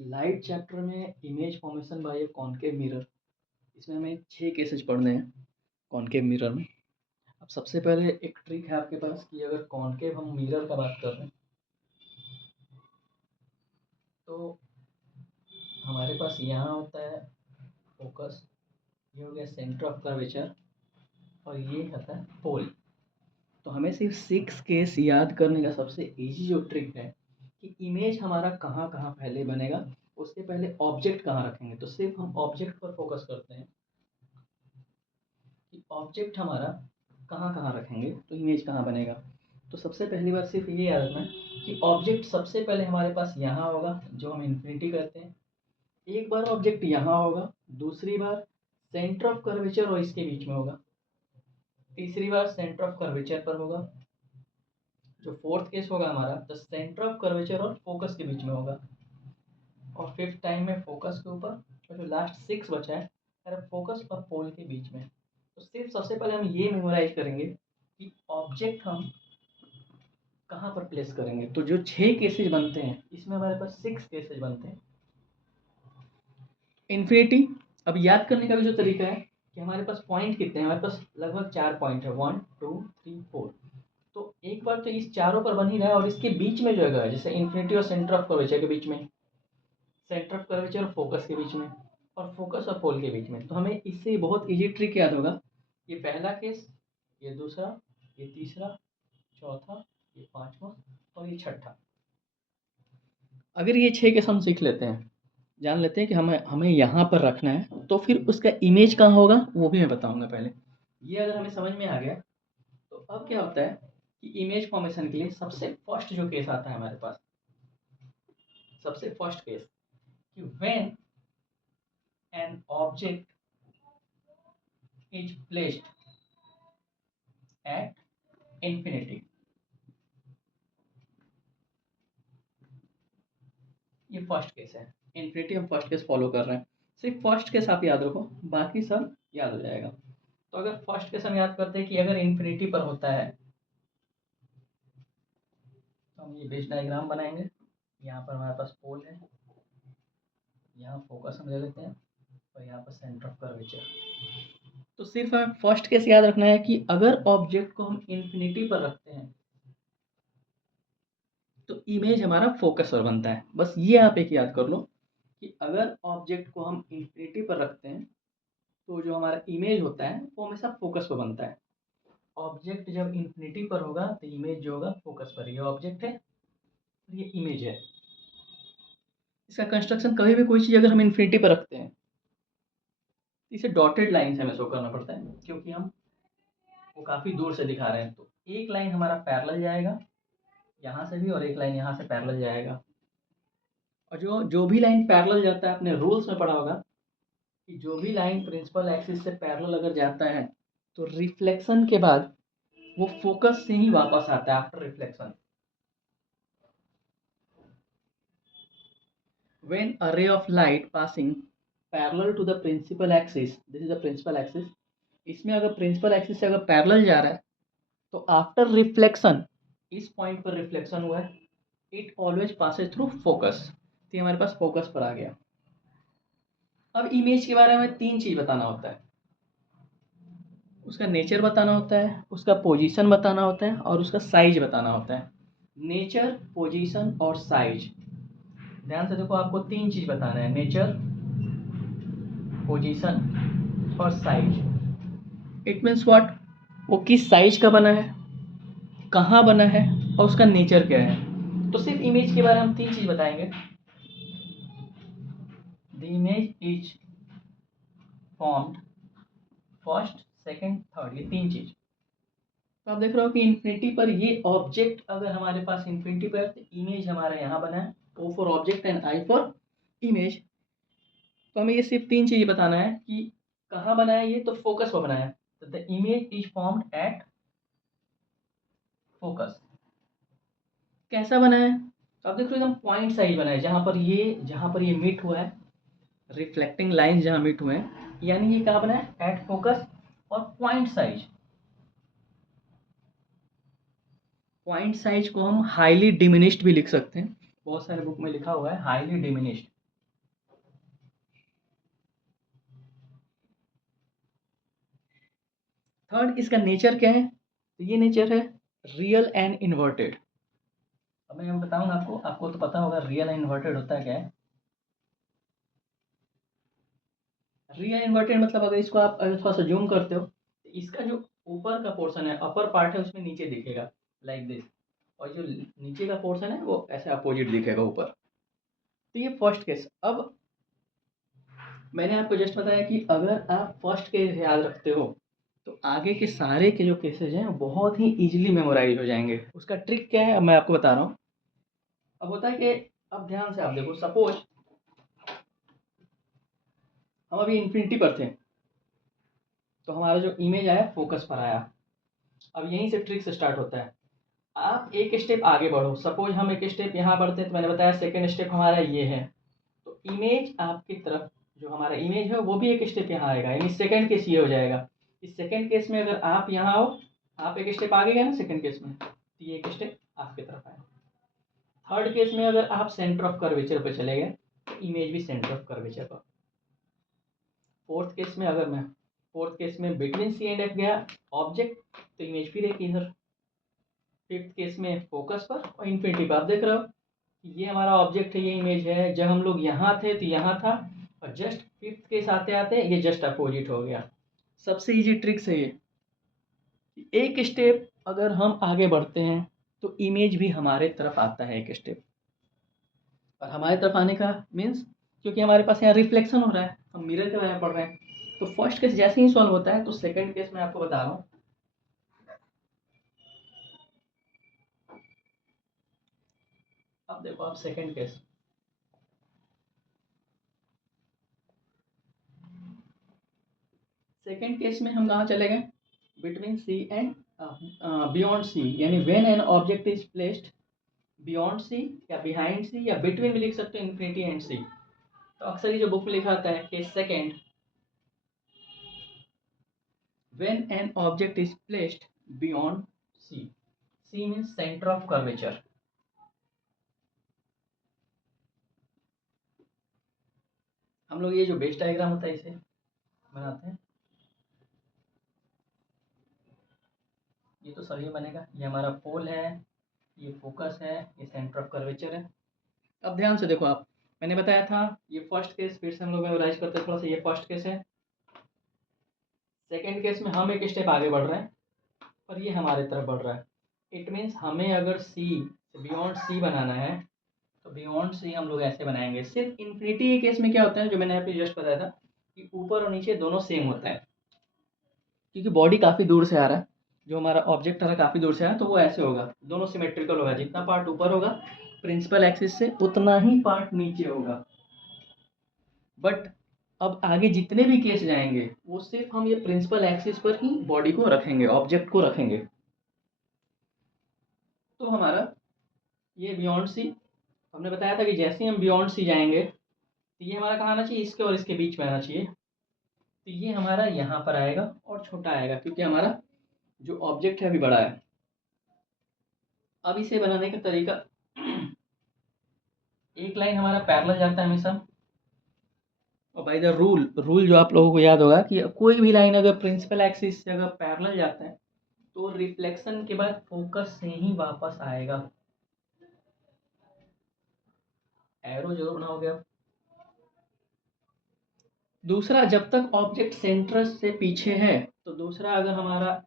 Light chapter में image formation by A concave mirror, इसमें हमें 6 केसेस पढ़ने हैं कॉनकेव मिरर में। अब सबसे पहले एक ट्रिक है आपके पास कि अगर कॉनकेव हम मिरर का बात कर रहे हैं तो हमारे पास यहाँ होता है फोकस, ये हो गया सेंटर ऑफ कर्वेचर और ये होता है पोल। तो हमें सिर्फ 6 केस याद करने का सबसे इजी जो ट्रिक है कि इमेज हमारा कहाँ कहाँ पहले बनेगा, उसके पहले ऑब्जेक्ट कहाँ रखेंगे। तो सिर्फ हम ऑब्जेक्ट पर फोकस करते हैं कि ऑब्जेक्ट हमारा कहाँ कहाँ रखेंगे तो इमेज कहाँ बनेगा। तो सबसे पहली बात सिर्फ ये याद रखना है कि ऑब्जेक्ट सबसे पहले हमारे पास यहाँ होगा, जो हम इन्फिनिटी कहते हैं। एक बार ऑब्जेक्ट यहाँ होगा, दूसरी बार सेंटर ऑफ कर्वेचर और इसके बीच में होगा, तीसरी बार सेंटर ऑफ कर्वेचर पर होगा, जो फोर्थ केस होगा हमारा तो सेंटर ऑफ कर्वेचर और फोकस के बीच में होगा, और फिफ्थ टाइम में फोकस के ऊपर, और जो लास्ट 6 बचा है फोकस और पोल के बीच में। तो सिर्फ सबसे पहले हम ये मेमोराइज करेंगे कि ऑब्जेक्ट हम कहाँ पर प्लेस करेंगे। तो जो 6 केसेज बनते हैं इसमें हमारे पास 6 केसेज बनते हैं। इन्फिनिटी, अब याद करने का भी जो तरीका है कि हमारे पास पॉइंट कितने हैं, हमारे पास लगभग 4 पॉइंट है, 1 2 3 4। तो एक बार तो इस चारों पर बन ही रहा है, और इसके बीच में जो है जैसे इन्फिनिटी और सेंटर ऑफ कर्वेचर के बीच में, सेंटर ऑफ कर्वेचर और फोकस के बीच में, और फोकस और पोल के बीच में। तो हमें इससे बहुत इजी ट्रिक याद होगा, ये पहला केस, ये दूसरा, ये तीसरा, चौथा, ये पांचवा और ये छठा। अगर ये 6 केस हम सीख लेते हैं, जान लेते हैं कि हमें हमें यहाँ पर रखना है, तो फिर उसका इमेज कहाँ होगा वो भी मैं बताऊंगा। पहले ये अगर हमें समझ में आ गया तो अब क्या होता है कि इमेज फॉर्मेशन के लिए सबसे फर्स्ट जो केस आता है हमारे पास, सबसे फर्स्ट केस कि when an object is placed at infinity. ये फर्स्ट केस है, इंफिनिटी हम फर्स्ट केस फॉलो कर रहे हैं। सिर्फ फर्स्ट केस आप याद रखो, बाकी सब याद हो जाएगा। तो अगर फर्स्ट केस हम याद करते हैं कि अगर इंफिनिटी पर होता है तो हम ये बेस डायग्राम बनाएंगे। यहाँ पर हमारे पास पोल है, यहाँ फोकस हम ले लेते हैं, और यहाँ पर सेंटर ऑफ कर्वेचर। तो सिर्फ हमें फर्स्ट केस याद रखना है कि अगर ऑब्जेक्ट को हम इंफिनिटी पर रखते हैं तो इमेज हमारा फोकस पर बनता है। बस ये आप एक याद कर लो कि अगर ऑब्जेक्ट को हम इंफिनिटी पर रखते हैं तो जो हमारा इमेज होता है वो हमेशा फोकस पर बनता है। ऑब्जेक्ट जब इंफिनिटी पर होगा तो इमेज जो होगा फोकस पर। ये ऑब्जेक्ट है, ये इमेज है। इसका कंस्ट्रक्शन, कभी भी कोई चीज़ अगर हम इन्फिनिटी पर रखते हैं इसे डॉटेड लाइन से हमें शो करना पड़ता है, क्योंकि हम वो काफ़ी दूर से दिखा रहे हैं। तो एक लाइन हमारा पैरेलल जाएगा यहाँ से भी, और एक लाइन यहाँ से पैरेलल जाएगा। और जो जो भी लाइन पैरेलल जाता है, अपने रूल्स में पढ़ा होगा कि जो भी लाइन प्रिंसिपल एक्सिस से पैरेलल अगर जाता है तो रिफ्लेक्शन के बाद वो फोकस से ही वापस आता है after reflection. When a ray of light passing parallel to the principal axis, this is the principal axis, इसमें अगर प्रिंसिपल एक्सिस से अगर पैरेलल जा रहा है तो आफ्टर रिफ्लेक्शन, इस पॉइंट पर रिफ्लेक्शन हुआ है, it always Passage through focus. तो हमारे पास फोकस पर आ गया। अब इमेज के बारे में 3 चीज बताना होता है, उसका नेचर बताना होता है, उसका पोजीशन बताना होता है, और उसका साइज बताना होता है। नेचर, पोजीशन और साइज, ध्यान से देखो, आपको 3 चीज बताना है, नेचर, पोजीशन और साइज। इट मीन्स व्हाट, वो किस साइज का बना है, कहाँ बना है, और उसका नेचर क्या है। तो सिर्फ इमेज के बारे में हम 3 चीज बताएंगे। The image is formed first, second, third, ये 3 चीज। तो आप देख रहे हो कि इन्फिनिटी पर ये ऑब्जेक्ट अगर हमारे पास इन्फिनिटी पर है तो इमेज हमारा यहाँ बना है, O for object and I for image. तो हमें ये सिर्फ 3 चीजें बताना है कि कहाँ बना है, ये तो फोकस पर बना है। तो the image is formed at focus. कैसा बना है, तो आप देख रहे हो एकदम पॉइंट साइज बना है, जहाँ पर ये मीट हुआ है, रिफ्लेक्टिंग लाइन जहाँ मीट हुए हैं, यानी ये कहाँ बना है, एट फोकस। और पॉइंट साइज, पॉइंट साइज को हम हाईली डिमिनिश्ड भी लिख सकते हैं, बहुत सारे बुक में लिखा हुआ है हाईली डिमिनिश्ड। थर्ड, इसका नेचर क्या है? तो ये नेचर है रियल एंड इन्वर्टेड। अब मैं बताऊंगा आपको, आपको तो पता होगा रियल एंड इन्वर्टेड होता क्या है। रियल इन्वर्टेड मतलब अगर इसको आप अगर थोड़ा सा जूम करते हो तो इसका जो ऊपर का पोर्शन है, अपर पार्ट है, उसमें नीचे दिखेगा लाइक दिस, और जो नीचे का पोर्शन है वो ऐसे अपोजिट दिखेगा ऊपर। तो ये फर्स्ट केस। अब मैंने आपको जस्ट बताया कि अगर आप फर्स्ट केस याद रखते हो तो आगे के सारे के जो केसेज हैं बहुत ही इजीली मेमोराइज हो जाएंगे। उसका ट्रिक क्या है अब मैं आपको बता रहा हूँ। अब होता है कि अब ध्यान से आप देखो, सपोज हम अभी इन्फिनिटी पर थे तो हमारा जो इमेज आया फोकस पर आया। अब यहीं से ट्रिक्स स्टार्ट होता है। आप एक स्टेप आगे बढ़ो, सपोज हम एक स्टेप यहाँ बढ़ते हैं तो मैंने बताया सेकेंड स्टेप हमारा ये है, तो इमेज आपकी तरफ जो हमारा इमेज है वो भी एक स्टेप यहाँ आएगा, यानी सेकेंड केस ये हो जाएगा। इस सेकेंड केस में अगर आप यहाँ आओ, आप एक स्टेप आगे गए ना सेकेंड केस में, तो ये एक स्टेप आपकी तरफ आए। थर्ड केस में अगर आप सेंटर ऑफ कर्वेचर पर चले गए तो इमेज भी सेंटर ऑफ कर्वेचर पर। फोर्थ केस में बिटवीन सी एंड एफ गया ऑब्जेक्ट, तो इमेज फिर एक इधर। फिफ्थ केस में फोकस पर और इन्फिनिटी पर। आप देख रहे हो ये हमारा ऑब्जेक्ट है, ये इमेज है, जब हम लोग यहाँ थे तो यहाँ था, और जस्ट फिफ्थ केस आते आते ये जस्ट अपोजिट हो गया। सबसे इजी ट्रिक्स है ये। एक स्टेप अगर हम आगे बढ़ते हैं तो इमेज भी हमारे तरफ आता है एक स्टेप। और हमारे तरफ आने का मीन्स क्योंकि हमारे पास यहाँ रिफ्लेक्शन हो रहा है, हम मिरर के बारे में पढ़ रहे हैं। तो फर्स्ट केस जैसे ही सॉल्व होता है तो सेकेंड केस में आपको बता रहा हूँ। अब देखो आप सेकेंड केस, सेकेंड केस में हम कहाँ चले गए, between C and beyond c, यानी when an object is placed beyond c या बिहाइंड सी या बिटवीन भी लिख सकते हो, इन्फिनिटी एंड सी। तो अक्सर ये जो बुक में लिखा आता है case second, when an object is placed beyond C, C means centre of curvature. हम लोग ये जो बेस डायग्राम होता है इसे बनाते हैं, ये तो सही बनेगा, ये हमारा पोल है, ये फोकस है, ये सेंटर ऑफ कर्वेचर है। अब ध्यान से देखो आप, मैंने बताया था ये फर्स्ट केस, फिर से हम लोग मेमोराइज करते हैं थोड़ा सा। ये फर्स्ट केस है, सेकेंड केस में हम एक स्टेप आगे बढ़ रहे हैं और ये हमारे तरफ बढ़ रहा है। इट मीन्स हमें अगर सी बियॉन्ड सी बनाना है तो बियॉन्ड सी हम लोग ऐसे बनाएंगे। सिर्फ इन्फिनिटी के केस में क्या होता है, जो मैंने आपको जस्ट बताया था कि ऊपर और नीचे दोनों सेम होता है, क्योंकि बॉडी काफ़ी दूर से आ रहा है, जो हमारा ऑब्जेक्ट आ रहा है काफ़ी दूर से आ रहा है, तो वो ऐसे होगा, दोनों सिमेट्रिकल होगा। जितना पार्ट ऊपर होगा प्रिंसिपल एक्सिस से उतना ही पार्ट नीचे होगा। बट अब आगे जितने भी केस जाएंगे वो सिर्फ हम ये प्रिंसिपल एक्सिस पर ही बॉडी को रखेंगे, ऑब्जेक्ट को रखेंगे। तो हमारा ये बियॉन्ड सी, हमने बताया था कि जैसे ही हम बियॉन्ड सी जाएंगे तो ये हमारा कहाँ आना चाहिए, इसके और इसके बीच में आना चाहिए। तो ये हमारा यहाँ पर आएगा और छोटा आएगा क्योंकि हमारा जो ऑब्जेक्ट है अभी बड़ा है। अब इसे बनाने का तरीका, एक लाइन हमारा पैरेलल जाता है हमेशा, और बाय द रूल जो आप लोगों को याद होगा कि कोई भी लाइन अगर प्रिंसिपल एक्सिस से अगर पैरेलल जाता है तो रिफ्लेक्शन के बाद फोकस से ही वापस आएगा। एरो जरूर बनाओगे आप। दूसरा, जब तक ऑब्जेक्ट सेंटर से पीछे है, तो दूसरा अगर हमारा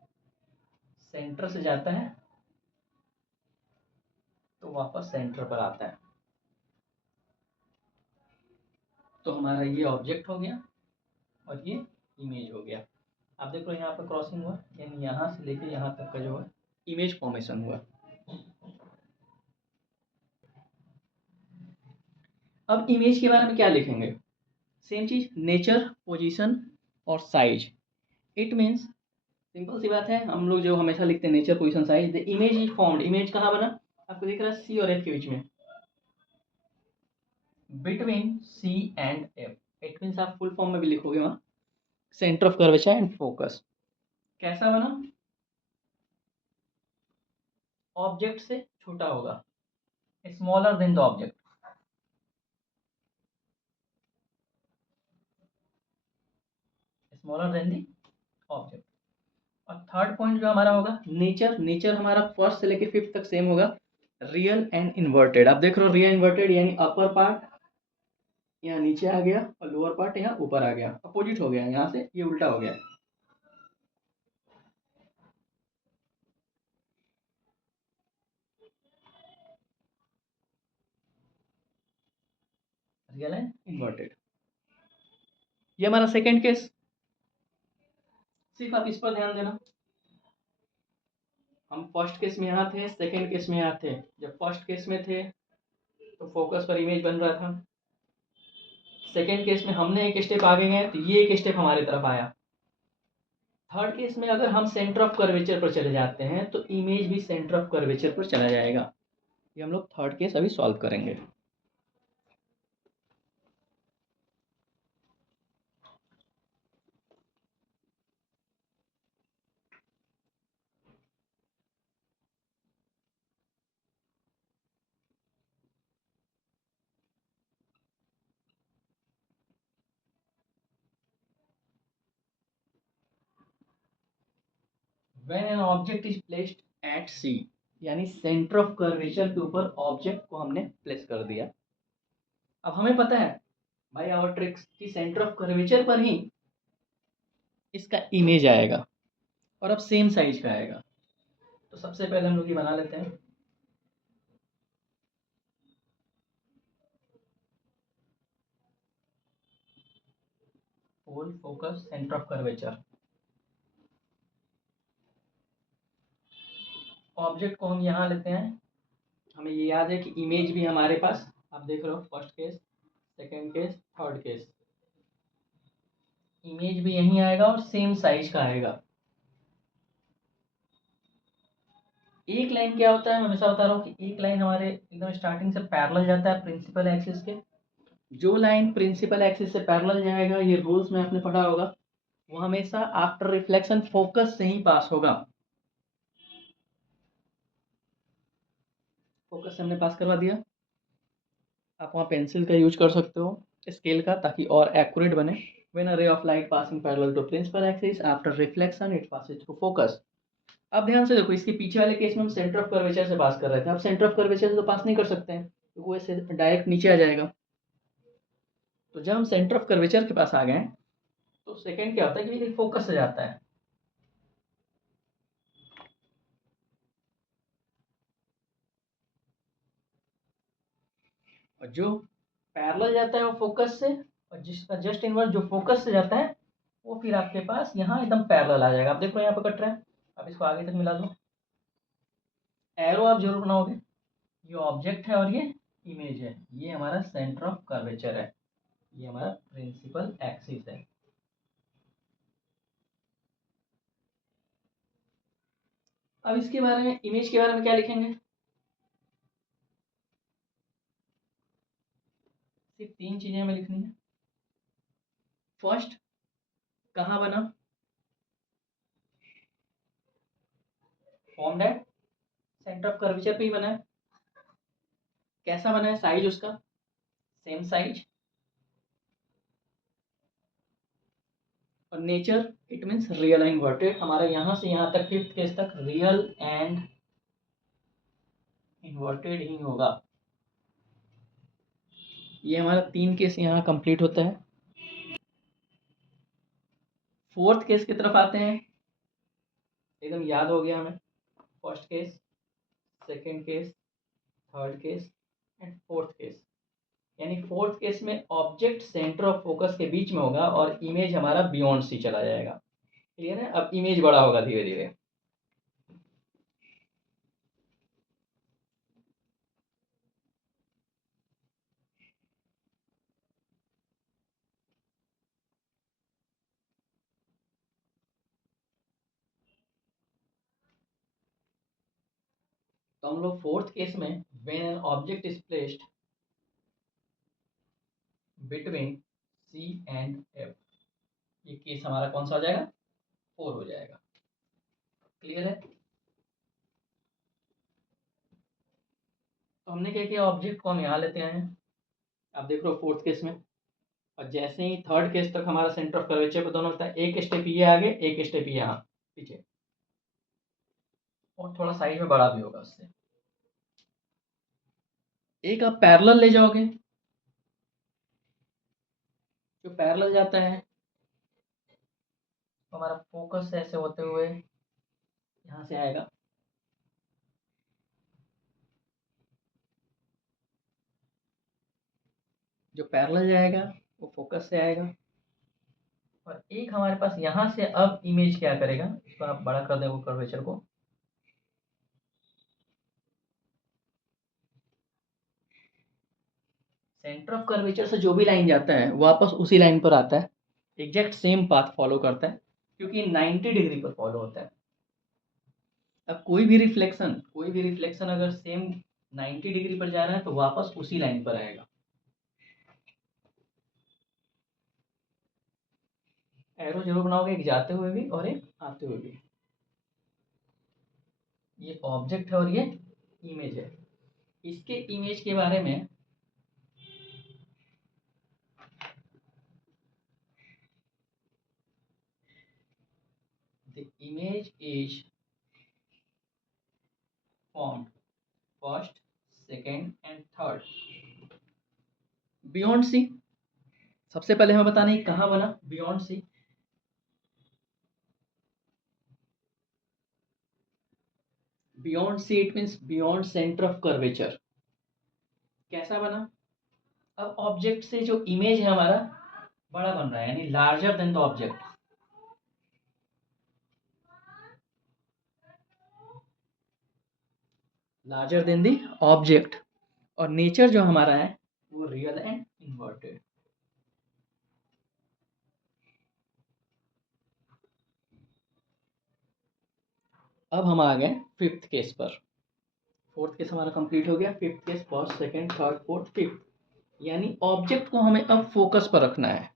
सेंटर से जाता है तो वापस सेंटर पर आता है। तो हमारा ये ऑब्जेक्ट हो गया और ये इमेज हो गया। आप देख लो यहाँ पर क्रॉसिंग हुआ, यानी यहाँ से लेके यहाँ तक का जो है इमेज फॉर्मेशन हुआ। अब इमेज के बारे में क्या लिखेंगे, सेम चीज, नेचर, पोजीशन और साइज। इट मीन्स सिंपल सी बात है, हम लोग जो हमेशा लिखते हैं nature, position, size. The image is formed, image कहाँ बना, आपको दिख रहा है सी और एफ के बीच में, between C and F. It means आप फुल फॉर्म में भी लिखोगे वहाँ, centre of curvature and focus. कैसा बना, ऑब्जेक्ट से छोटा होगा, smaller than the object, smaller than the object. और थर्ड पॉइंट जो हमारा होगा नेचर। नेचर हमारा फर्स्ट से लेके फिफ्थ तक सेम होगा, रियल एंड इन्वर्टेड। आप देख रहे हो रियल इन्वर्टेड यानी अपर पार्ट यहाँ नीचे आ गया और लोअर पार्ट यहाँ ऊपर आ गया, अपोजिट हो गया, यहाँ से ये उल्टा हो गया। रियल एंड इन्वर्टेड, ये हमारा सेकेंड केस। सिर्फ आप इस पर ध्यान देना, हम फर्स्ट केस में यहाँ थे, सेकेंड केस में यहाँ थे। जब फर्स्ट केस में थे तो फोकस पर इमेज बन रहा था, सेकेंड केस में हमने एक स्टेप आगे गए तो ये एक स्टेप हमारी तरफ आया। थर्ड केस में अगर हम सेंटर ऑफ कर्वेचर पर चले जाते हैं तो इमेज भी सेंटर ऑफ कर्वेचर पर चला जाएगा। ये हम लोग थर्ड केस अभी सॉल्व करेंगे। When an object is placed at C, यानी सेंटर ऑफ कर्वेचर के ऊपर ऑब्जेक्ट को हमने प्लेस कर दिया। अब हमें पता है भाई आवर ट्रिक्स कि सेंटर ऑफ कर्वेचर पर ही इसका इमेज आएगा और अब सेम साइज का आएगा। तो सबसे पहले हम लोग ये बना लेते हैं, pole focus centre of curvature. Object को हम यहाँ लेते हैं, हमें ये याद है कि इमेज भी हमारे पास, आप देख रहे हो first case, second case, third case, image भी यहीं आएगा और सेम साइज का आएगा। एक लाइन क्या होता है, मैं हमेशा बता रहा हूँ कि एक लाइन हमारे एकदम स्टार्टिंग से पैरेलल जाता है प्रिंसिपल एक्सिस के। जो लाइन प्रिंसिपल एक्सिस से पैरेलल जाएगा, ये रूल्स में आपने पढ़ा होगा, वो हमेशा आफ्टर रिफ्लेक्शन फोकस से ही पास होगा। फोकस से हमने पास करवा दिया, आप वहाँ पेंसिल का यूज कर सकते हो, स्केल का, ताकि और एक्यूरेट बने। When a ray of light passing parallel to principal axis after reflection it passes through focus. अब ध्यान से देखो, इसके पीछे वाले केस में हम सेंटर ऑफ कर्वेचर से पास कर रहे थे, अब सेंटर ऑफ कर्वेचर से तो पास नहीं कर सकते हैं क्योंकि वो ऐसे डायरेक्ट नीचे आ जाएगा। तो जब हम सेंटर ऑफ कर्वेचर के पास आ गए तो सेकंड क्या होता है कि फोकस से जाता है, और जो पैरेलल जाता है वो फोकस से, और जिसका जस्ट इनवर्स जो फोकस से जाता है वो फिर आपके पास यहाँ एकदम पैरेलल आ जाएगा। आप देखो यहाँ पे कट रहा है, आप इसको आगे तक मिला दो, एरो आप जरूर बनाओगे। ये ऑब्जेक्ट है और ये इमेज है, ये हमारा सेंटर ऑफ कर्वेचर है, ये हमारा प्रिंसिपल एक्सिस है। अब इसके बारे में, इमेज के बारे में क्या लिखेंगे, सिर्फ तीन चीजें हमें लिखनी है। फर्स्ट, कहाँ बना, फॉर्म्ड है सेंटर ऑफ कर्वेचर पे ही बना है। कैसा बना है, साइज उसका सेम साइज, और nature it means real and inverted. हमारा यहाँ से यहाँ तक फिफ्थ केस तक रियल एंड इन्वर्टेड ही होगा। ये हमारा तीन केस यहाँ कंप्लीट होता है। फोर्थ केस की तरफ आते हैं, एकदम याद हो गया हमें, first case, second case, third case and fourth case. यानी फोर्थ केस में ऑब्जेक्ट सेंटर ऑफ फोकस के बीच में होगा और इमेज हमारा बियॉन्ड सी चला जाएगा। क्लियर है, अब इमेज बड़ा होगा धीरे धीरे। तो हम लोग फोर्थ केस में when an object is placed between C and F, ये केस हमारा कौन सा हो जाएगा, 4 हो जाएगा। क्लियर है, तो हमने क्या किया, ऑब्जेक्ट को हम यहाँ लेते आए हैं, आप देख रहे हो फोर्थ केस में, और जैसे ही थर्ड केस तक हमारा सेंटर ऑफ कर्वेचर पे दोनों होता है, एक स्टेप ये आगे एक स्टेप ये यहाँ पीछे, और थोड़ा साइज में बड़ा भी होगा उससे। एक आप पैरेलल ले जाओगे, जो पैरेलल जाता है तो हमारा फोकस ऐसे होते हुए यहाँ से आएगा, जो पैरेलल जाएगा वो फोकस से आएगा। और एक हमारे पास यहाँ से अब इमेज क्या करेगा, इसको आप बड़ा कर देंगे कर्वेचर को, सेंटर ऑफ कर्वेचर से जो भी लाइन जाता है वापस उसी लाइन पर आता है, एग्जैक्ट सेम पाथ फॉलो करता है, क्योंकि 90 डिग्री पर फॉलो होता है। अब कोई भी रिफ्लेक्शन अगर सेम 90 डिग्री पर जा रहा है तो वापस उसी लाइन पर आएगा। एरो जरूर बनाओगे, एक जाते हुए भी और एक आते हुए भी। ये ऑब्जेक्ट है और ये इमेज है। इसके इमेज के बारे में the image is formed first, second and third beyond C. सबसे पहले हमें बताना है कहाँ बना, beyond C. Beyond C it means beyond centre of curvature. कैसा बना, अब ऑब्जेक्ट से जो इमेज है हमारा बड़ा बन रहा है, यानी larger than the object. Larger than the object. और नेचर जो हमारा है वो रियल एंड इन्वर्टेड। अब हम आ गए फिफ्थ केस पर। फोर्थ केस हमारा कंप्लीट हो गया, fifth case first, second, third, fourth, fifth. यानी ऑब्जेक्ट को हमें अब फोकस पर रखना है।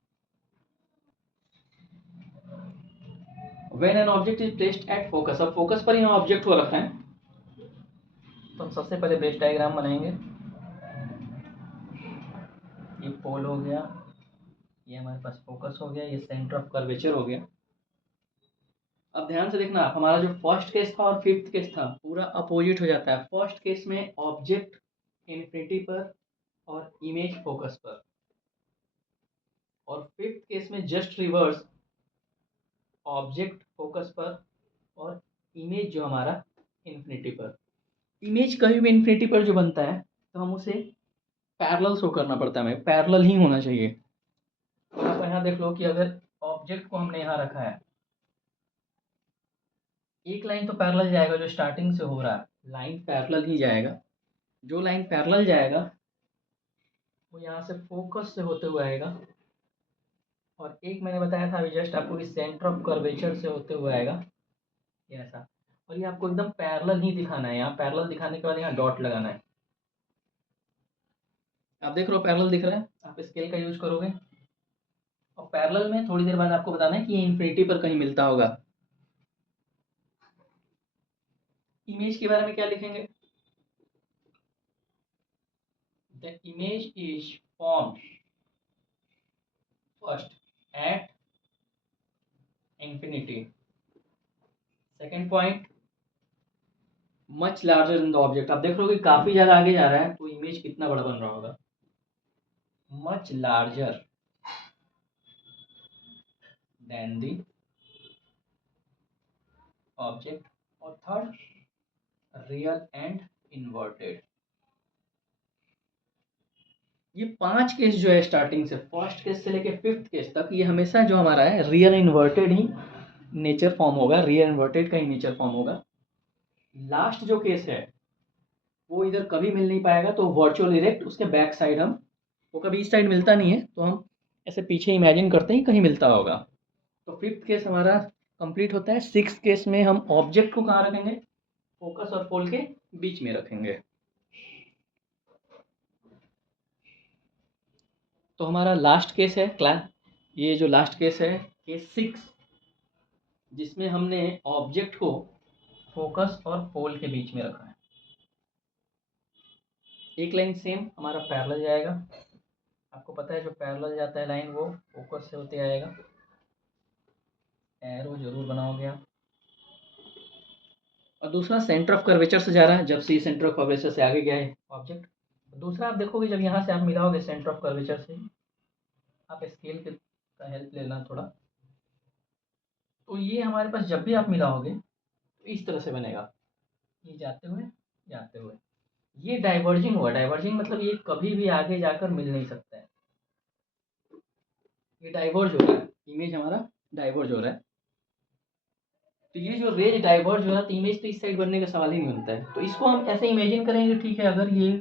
When an object is placed at focus, अब फोकस पर ही हम ऑब्जेक्ट को रखना है। तो हम सबसे पहले बेस डायग्राम बनाएंगे। ये पोल हो गया, ये हमारे पास फोकस हो गया, ये सेंटर ऑफ कर्वेचर हो गया। अब ध्यान से देखना, हमारा जो फर्स्ट केस था और फिफ्थ केस था पूरा अपोजिट हो जाता है। फर्स्ट केस में ऑब्जेक्ट इन्फिनिटी पर और इमेज फोकस पर, और फिफ्थ केस में जस्ट रिवर्स, ऑब्जेक्ट फोकस पर और इमेज जो हमारा इन्फिनिटी पर। इमेज कभी भी इन्फिनिटी पर जो बनता है तो हम उसे पैरेलल शो करना पड़ता है, हमें पैरेलल ही होना चाहिए। तो आप यहाँ देख लो कि अगर ऑब्जेक्ट को हमने यहाँ रखा है, एक लाइन तो पैरेलल जाएगा, जो स्टार्टिंग से हो रहा है लाइन पैरेलल ही जाएगा। जो लाइन पैरेलल जाएगा वो यहाँ से फोकस से होते हुए आएगा, और एक मैंने बताया था अभी जस्ट आपको कि सेंटर ऑफ कर्वेचर से होते हुए आएगा, ये ऐसा। और ये आपको एकदम पैरेलल ही दिखाना है, यहाँ पैरेलल दिखाने के बाद यहाँ डॉट लगाना है। आप देख रहे हो पैरेलल दिख रहा है, आप स्केल का यूज करोगे और पैरेलल में थोड़ी देर बाद आपको बताना है कि ये इन्फिनिटी पर कहीं मिलता होगा। इमेज के बारे में क्या लिखेंगे, the image is formed first at infinity, second point much larger than the object. आप देख रहे हो कि काफी ज्यादा आगे जा रहा है तो इमेज कितना बड़ा बन रहा होगा, much larger than the object. और थर्ड रियल एंड इन्वर्टेड। ये 5 केस जो है स्टार्टिंग से फर्स्ट केस से लेके फिफ्थ केस तक, ये हमेशा जो हमारा है रियल इन्वर्टेड ही नेचर फॉर्म होगा, रियल इन्वर्टेड का ही नेचर फॉर्म होगा। लास्ट जो केस है वो इधर कभी मिल नहीं पाएगा, तो वर्चुअल इरेक्ट उसके बैक साइड हम, वो कभी इस साइड मिलता नहीं है तो हम ऐसे पीछे इमेजिन करते हैं कहीं मिलता होगा। तो फिफ्थ केस हमारा कंप्लीट होता है। सिक्स केस में हम ऑब्जेक्ट को कहाँ रखेंगे, फोकस और पोल के बीच में रखेंगे। तो हमारा लास्ट केस है क्लास, ये जो लास्ट केस है केस 6, जिसमें हमने ऑब्जेक्ट को फोकस और पोल के बीच में रखा है। एक लाइन सेम हमारा पैरेलल जाएगा, आपको पता है जो पैरेलल जाता है लाइन वो फोकस से होते आएगा। एरो जरूर बनाओगे आप। और दूसरा सेंटर ऑफ कर्वेचर से जा रहा है, जब से सेंटर ऑफ कर्वेचर से आगे गया है ऑब्जेक्ट। दूसरा आप देखोगे जब यहाँ से आप मिलाओगे सेंटर ऑफ कर्वेचर से, आप स्केल का हेल्प लेना थोड़ा, तो ये हमारे पास जब भी आप मिलाओगे तो इस तरह से बनेगा, ये जाते हुए ये डाइवर्जिंग हुआ। डाइवर्जिंग मतलब ये कभी भी आगे जाकर मिल नहीं सकता है, ये डाइवर्ज हो रहा है, इमेज हमारा डाइवर्ज हो रहा है। तो ये जो रेज डाइवर्ज हो रहा है तो इमेज तो इस साइड बनने का सवाल ही नहीं बनता है। तो इसको हम ऐसे इमेजिन करेंगे, ठीक है, अगर ये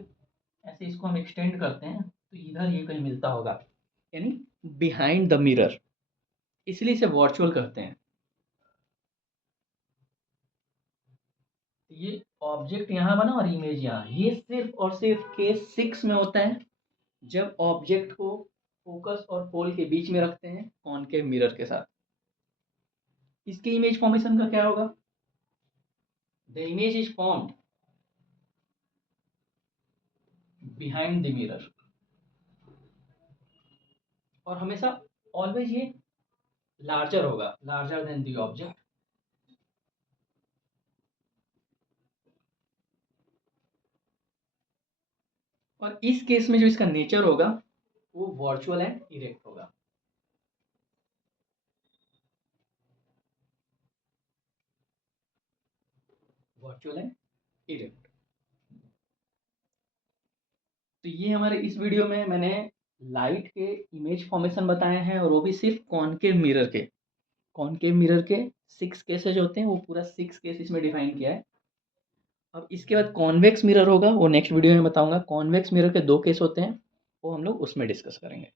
ऐसे इसको हम एक्सटेंड करते हैं तो इधर ये कहीं मिलता होगा, यानी बिहाइंड द मिरर, इसलिए इसे वर्चुअल करते हैं। ये ऑब्जेक्ट यहाँ बना और इमेज यहाँ, ये सिर्फ और सिर्फ केस 6 में होता है, जब ऑब्जेक्ट को फोकस और पोल के बीच में रखते हैं कॉनकेव मिरर के साथ। इसके इमेज फॉर्मेशन का क्या होगा? The image is formed behind the mirror, और हमेशा ऑलवेज ये लार्जर होगा, लार्जर देन द ऑब्जेक्ट। और इस केस में जो इसका नेचर होगा वो वर्चुअल एंड इरेक्ट होगा। Virtual and erect. तो ये हमारे इस वीडियो में मैंने लाइट के इमेज फॉर्मेशन बताए हैं, और वो भी सिर्फ कॉनकेव मिरर के। कॉनकेव मिरर के 6 केसेज होते हैं, वो पूरा 6 केस इसमें डिफाइन किया है। अब इसके बाद कॉन्वेक्स मिरर होगा, वो नेक्स्ट वीडियो में बताऊंगा। कॉन्वेक्स मिरर के 2 केस होते हैं, वो हम लोग उसमें डिस्कस करेंगे।